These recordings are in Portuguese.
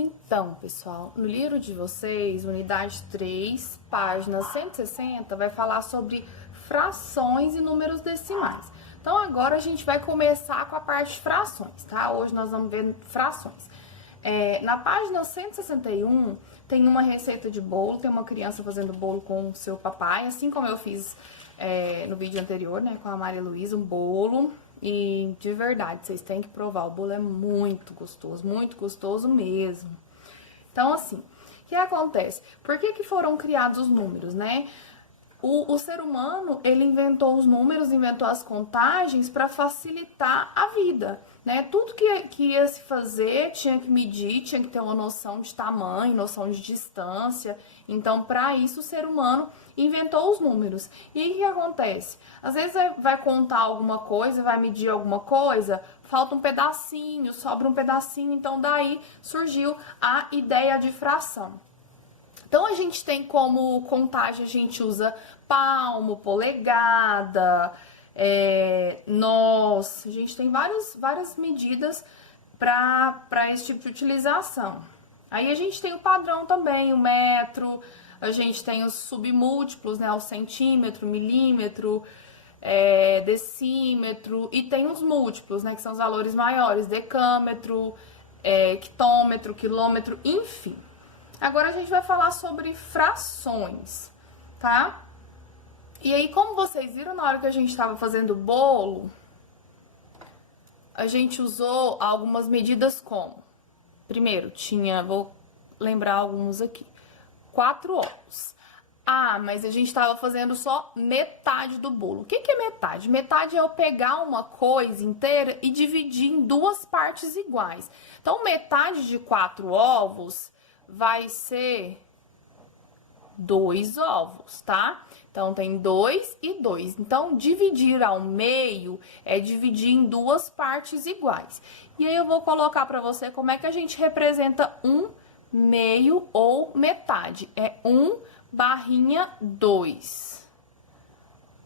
Então, pessoal, no livro de vocês, unidade 3, página 160, vai falar sobre frações e números decimais. Então, agora a gente vai começar com a parte de frações, tá? Hoje nós vamos ver frações. Na página 161, tem uma receita de bolo, tem uma criança fazendo bolo com o seu papai, assim como eu fiz no vídeo anterior, né, com a Maria Luísa, um bolo. E de verdade, vocês têm que provar, o bolo é muito gostoso mesmo. Então, assim, o que acontece? Por que que foram criados os números, né? O ser humano, ele inventou os números, inventou as contagens para facilitar a vida, né? Tudo que ia se fazer tinha que medir, tinha que ter uma noção de tamanho, noção de distância. Então, para isso, o ser humano inventou os números. E aí, o que acontece? Às vezes vai contar alguma coisa, vai medir alguma coisa, falta um pedacinho, sobra um pedacinho, então daí surgiu a ideia de fração. Então, a gente tem como contagem, a gente usa palmo, polegada, nós, a gente tem várias medidas para esse tipo de utilização. Aí a gente tem o padrão também, o metro, a gente tem os submúltiplos, né, o centímetro, milímetro, decímetro, e tem os múltiplos, né, que são os valores maiores, decâmetro, hectômetro, quilômetro, enfim. Agora a gente vai falar sobre frações, tá? E aí, como vocês viram na hora que a gente estava fazendo o bolo, a gente usou algumas medidas como... Primeiro, vou lembrar alguns aqui, 4 ovos. Ah, mas a gente estava fazendo só metade do bolo. O que que é metade? Metade é eu pegar uma coisa inteira e dividir em duas partes iguais. Então, metade de 4 ovos vai ser 2 ovos, tá? Então, tem 2 e 2. Então, dividir ao meio é dividir em duas partes iguais. E aí, eu vou colocar pra você como é que a gente representa um meio ou metade. É 1/2.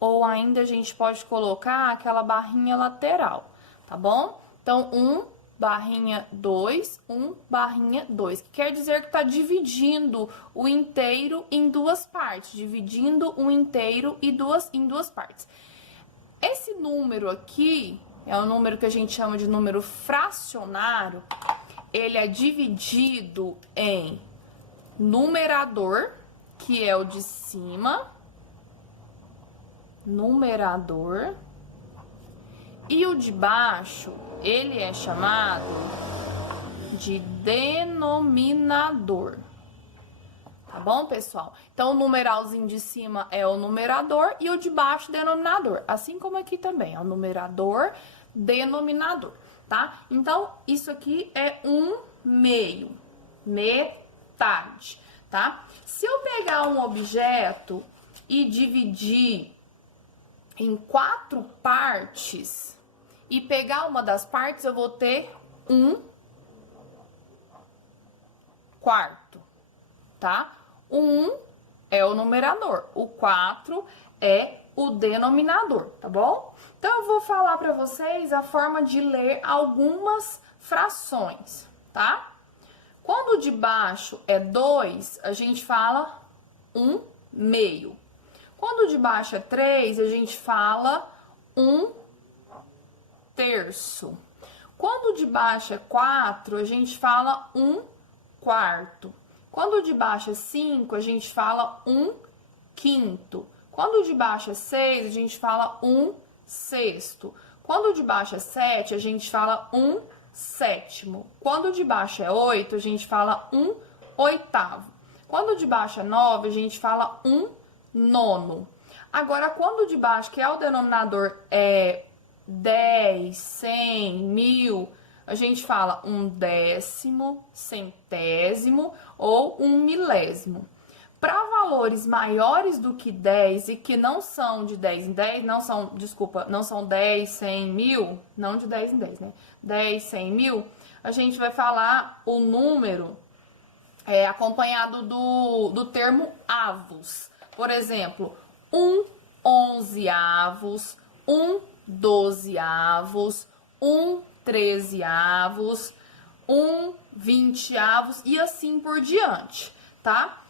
Ou ainda a gente pode colocar aquela barrinha lateral, tá bom? Então, 1/2, 1/2, que quer dizer que está dividindo o inteiro em duas partes, dividindo o inteiro em duas partes. Esse número aqui é um número que a gente chama de número fracionário, ele é dividido em numerador, que é o de cima, numerador, e o de baixo, ele é chamado de denominador. Tá bom, pessoal? Então, o numeralzinho de cima é o numerador e o de baixo, denominador. Assim como aqui também, é o numerador, denominador, tá? Então, isso aqui é 1/2, metade, tá? Se eu pegar um objeto e dividir em 4 partes e pegar uma das partes, eu vou ter 1/4, tá? O 1 é o numerador, o 4 é o denominador, tá bom? Então, eu vou falar pra vocês a forma de ler algumas frações, tá? Quando o de baixo é 2, a gente fala 1/2. Quando o de baixo é 3, a gente fala 1/3. Quando o de baixo é 4, a gente fala 1/4. Quando o de baixo é 5, a gente fala 1/5. Quando o de baixo é 6, a gente fala 1/6. Quando o de baixo é 7, a gente fala 1/7. Quando o de baixo é 8, a gente fala 1/8. Quando o de baixo é 9, a gente fala 1/9. Agora, quando o de baixo, que é o denominador, é 10, 100, 1000, a gente fala 1/10, centésimo ou 1/milésimo. Para valores maiores do que 10 e que não são de 10 em 10, não são 10, 100, 1000, não de 10 em 10, né? 10, 100, 1000, a gente vai falar o número acompanhado do termo avos. Por exemplo, 1/11, 1/12, 1/13, 1/20 e assim por diante, tá?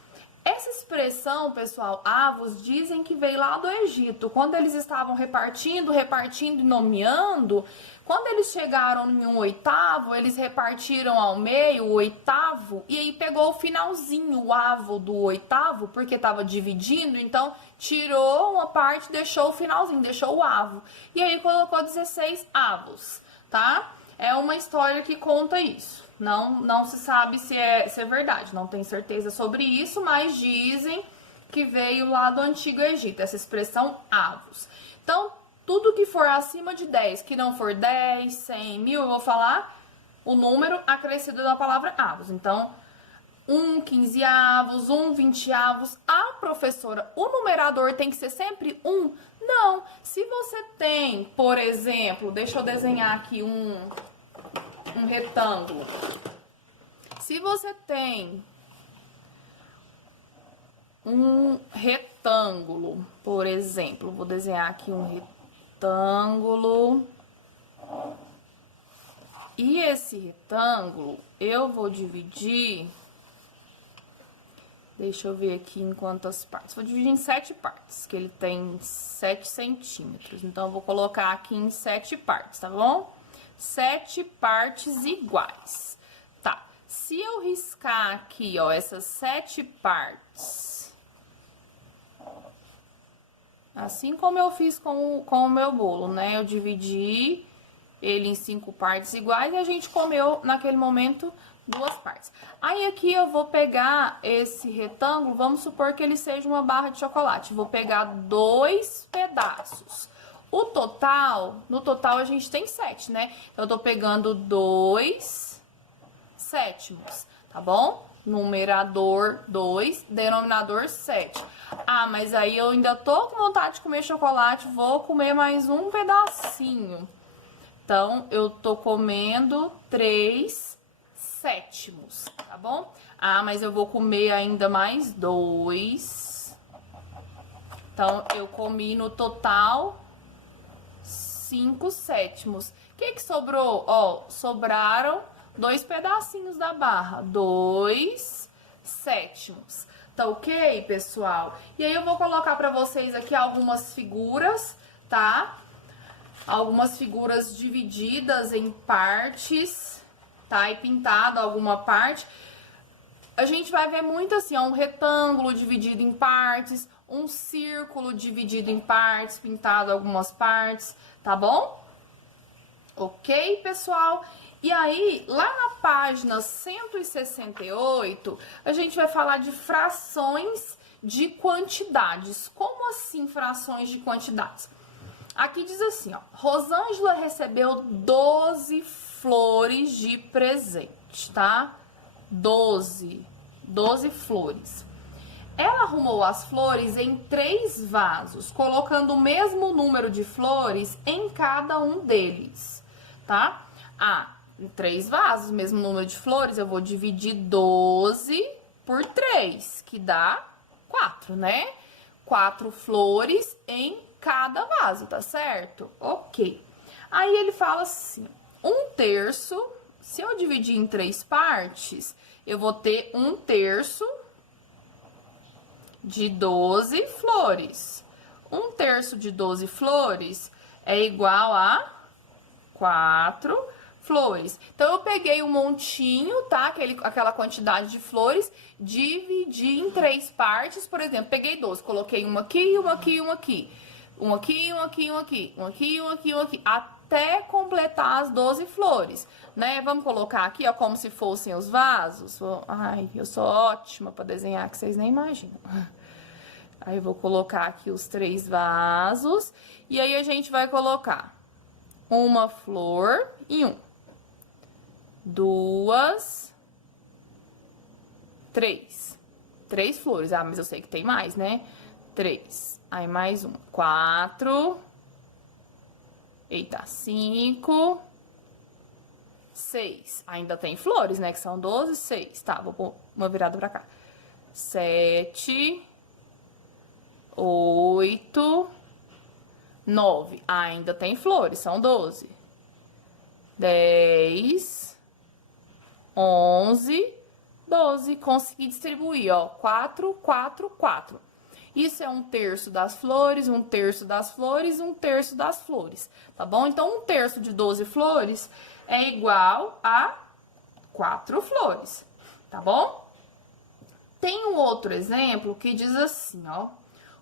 Essa expressão, pessoal, avos, dizem que veio lá do Egito. Quando eles estavam repartindo e nomeando, quando eles chegaram em 1/8, eles repartiram ao meio o oitavo, e aí pegou o finalzinho, o avo do oitavo, porque estava dividindo, então tirou uma parte, deixou o finalzinho, deixou o avo. E aí colocou 16 avos, tá? É uma história que conta isso. Não se sabe se é verdade, não tem certeza sobre isso, mas dizem que veio lá do Antigo Egito, essa expressão avos. Então, tudo que for acima de 10, que não for 10, 100, 1000, eu vou falar o número acrescido da palavra avos. Então, 1/15, 1/20. Ah, professora, o numerador tem que ser sempre 1? Não. Se você tem, por exemplo, deixa eu desenhar aqui um retângulo. Se você tem um retângulo, por exemplo, vou desenhar aqui um retângulo. E esse retângulo eu vou dividir. Deixa eu ver aqui em quantas partes. Vou dividir em 7 partes, que ele tem 7 centímetros. Então, eu vou colocar aqui em 7 partes, tá bom? 7 partes iguais. Tá. Se eu riscar aqui, ó, essas 7 partes, assim como eu fiz com o meu bolo, né? Eu dividi ele em 5 partes iguais e a gente comeu naquele momento 2 partes. Aí aqui eu vou pegar esse retângulo, vamos supor que ele seja uma barra de chocolate. Vou pegar 2 pedaços. O total, no total a gente tem 7, né? Eu tô pegando 2 sétimos, tá bom? Numerador 2, denominador 7. Ah, mas aí eu ainda tô com vontade de comer chocolate, vou comer mais um pedacinho. Então, eu tô comendo 3 sétimos, tá bom? Ah, mas eu vou comer ainda mais 2. Então, eu comi no total 5 sétimos. O que sobrou? Ó, sobraram 2 pedacinhos da barra, 2 sétimos. Tá ok, pessoal? E aí, eu vou colocar pra vocês aqui algumas figuras, tá? Algumas figuras divididas em partes, tá? E pintado alguma parte. A gente vai ver muito assim, ó, um retângulo dividido em partes, um círculo dividido em partes, pintado algumas partes, tá bom? Ok, pessoal? E aí, lá na página 168, a gente vai falar de frações de quantidades. Como assim frações de quantidades? Aqui diz assim, ó, Rosângela recebeu 12 flores de presente, tá? 12 flores. Ela arrumou as flores em 3 vasos, colocando o mesmo número de flores em cada um deles, tá? Ah, em 3 vasos, mesmo número de flores, eu vou dividir 12 por 3, que dá 4, né? 4 flores em cada vaso, tá certo? Ok. Aí ele fala assim, 1/3, se eu dividir em 3 partes, eu vou ter 1/3 de 12 flores. 1/3 de 12 flores é igual a 4 flores. Então, eu peguei um montinho, tá? Aquela quantidade de flores, dividi em 3 partes, por exemplo, peguei 12, coloquei uma aqui, uma aqui, uma aqui. Um aqui, um aqui, um aqui, um aqui, um aqui, um aqui, até completar as 12 flores, né? Vamos colocar aqui, ó, como se fossem os vasos. Ai, eu sou ótima pra desenhar, que vocês nem imaginam. Aí, eu vou colocar aqui os 3 vasos, e aí a gente vai colocar uma flor em um. 2, 3. 3 flores. Ah, mas eu sei que tem mais, né? 3. Aí, mais um. 4. Eita, 5. 6. Ainda tem flores, né? Que são 12, 6. Tá, vou pôr uma virada pra cá. 7. 8. 9. Ainda tem flores, são 12. 10. 11, 12. Consegui distribuir, ó, 4, 4, 4. Isso é 1/3 das flores, 1/3 das flores, 1/3 das flores, tá bom? Então, 1/3 de 12 flores é igual a 4 flores, tá bom? Tem um outro exemplo que diz assim, ó.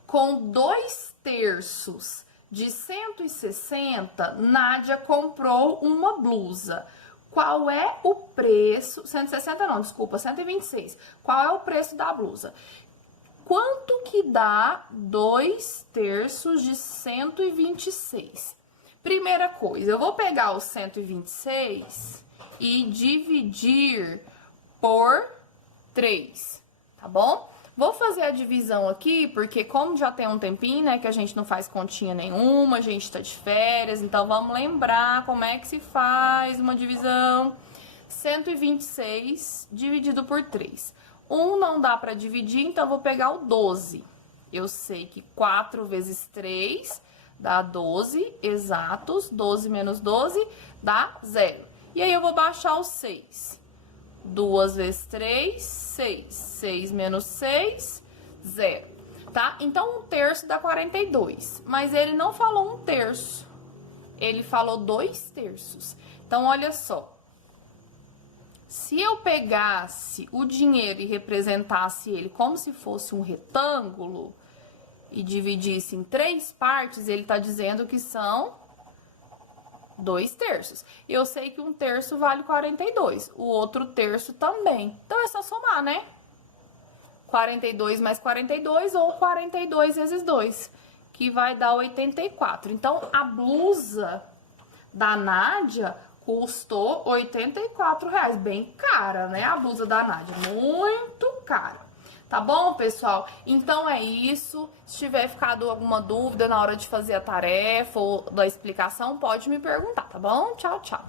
Com 2/3 de 160, Nádia comprou uma blusa. Qual é o preço? 160 não, desculpa, 126. Qual é o preço da blusa? Quanto que dá 2/3 de 126? Primeira coisa, eu vou pegar o 126 e dividir por 3, tá bom? Vou fazer a divisão aqui, porque como já tem um tempinho, né, que a gente não faz continha nenhuma, a gente tá de férias, então vamos lembrar como é que se faz uma divisão. 126 dividido por 3. 1 não dá pra dividir, então eu vou pegar o 12. Eu sei que 4 vezes 3 dá 12, exatos. 12 menos 12 dá 0. E aí eu vou baixar o 6. 2 vezes 3, 6. 6 menos 6, 0. Tá? Então, 1/3 dá 42. Mas ele não falou 1/3. Ele falou 2/3. Então, olha só. Se eu pegasse o dinheiro e representasse ele como se fosse um retângulo e dividisse em 3 partes, ele tá dizendo que são 2/3. Eu sei que 1/3 vale 42, o outro terço também. Então, é só somar, né? 42 mais 42 ou 42 vezes 2, que vai dar 84. Então, a blusa da Nádia custou R$84, bem cara, né? A blusa da Nádia, muito cara. Tá bom, pessoal? Então é isso. Se tiver ficado alguma dúvida na hora de fazer a tarefa ou da explicação, pode me perguntar, tá bom? Tchau, tchau.